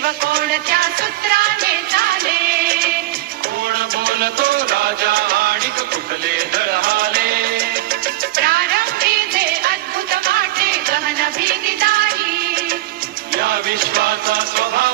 विश्व कोणत्या सूत्राने चाले, कोण बोलतो राजा आणि कुठले दळहाले, प्रारंभी जे अद्भुत वाटे गहन भीतीदारी, या विश्वाचा स्वभाव